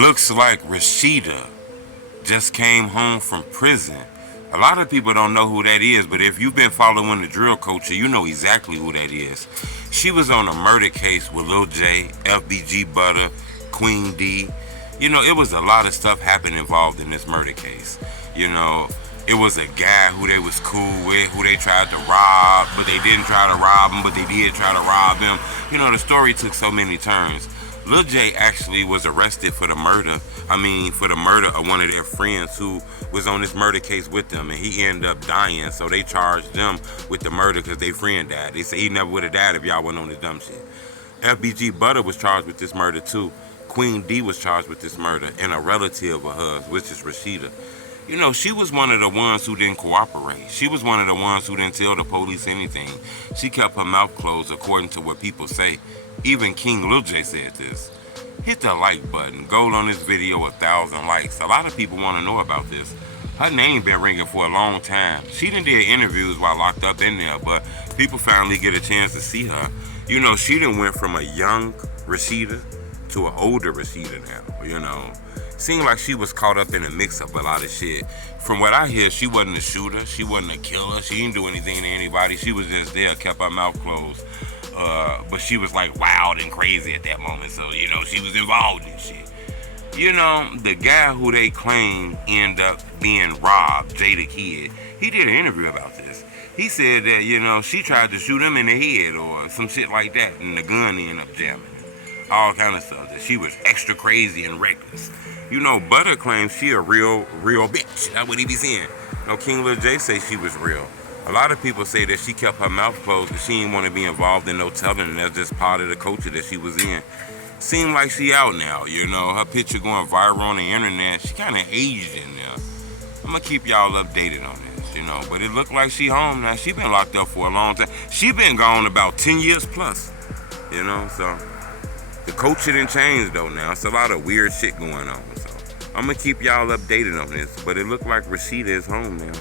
Looks like Roshinda just came home from prison. A lot of people don't know who that is, but if you've been following the drill culture, you know exactly who that is. She was on a murder case with Lil J, FBG Butta, Queen D. You know, it was a lot of stuff happening involved in this murder case. You know, it was a guy who they was cool with, who they tried to rob, but they didn't try to rob him, but they did try to rob him. You know, the story took so many turns. Lil J actually was arrested for the murder. For the murder of one of their friends who was on this murder case with them, and he ended up dying. So they charged them with the murder because their friend died. They say he never would have died if y'all wasn't on this dumb shit. FBG Butta was charged with this murder too. Queen D was charged with this murder, and a relative of hers, which is Roshinda. You know, she was one of the ones who didn't cooperate. She was one of the ones who didn't tell the police anything. She kept her mouth closed according to what people say. Even King Lil J said this. Hit the like button. Go on this video 1,000 likes. A lot of people want to know about this. Her name been ringing for a long time. She done did interviews while locked up in there, but people finally get a chance to see her. You know, she done went from a young Roshinda to an older Roshinda now, you know. Seemed like she was caught up in a mix of a lot of shit. From what I hear, she wasn't a shooter. She wasn't a killer. She didn't do anything to anybody. She was just there, kept her mouth closed. But she was like wild and crazy at that moment. So, you know, she was involved in shit. You know, the guy who they claim ended up being robbed, Jay the Kid, he did an interview about this. He said that, you know, she tried to shoot him in the head or some shit like that, and the gun ended up jamming. All kind of stuff. That she was extra crazy and reckless. You know, Butta claims she a real bitch. That's what he be saying. You know, King Lil J say she was real. A lot of people say that she kept her mouth closed because she didn't want to be involved in no telling, and that's just part of the culture that she was in. Seemed like she out now, you know. Her picture going viral on the internet. She kind of aged in there. I'm going to keep y'all updated on this, you know. But it looked like she home now. She been locked up for a long time. She been gone about 10 years plus, you know. So the culture didn't change, though, now. It's a lot of weird shit going on. So I'm going to keep y'all updated on this. But it looked like Roshinda is home now.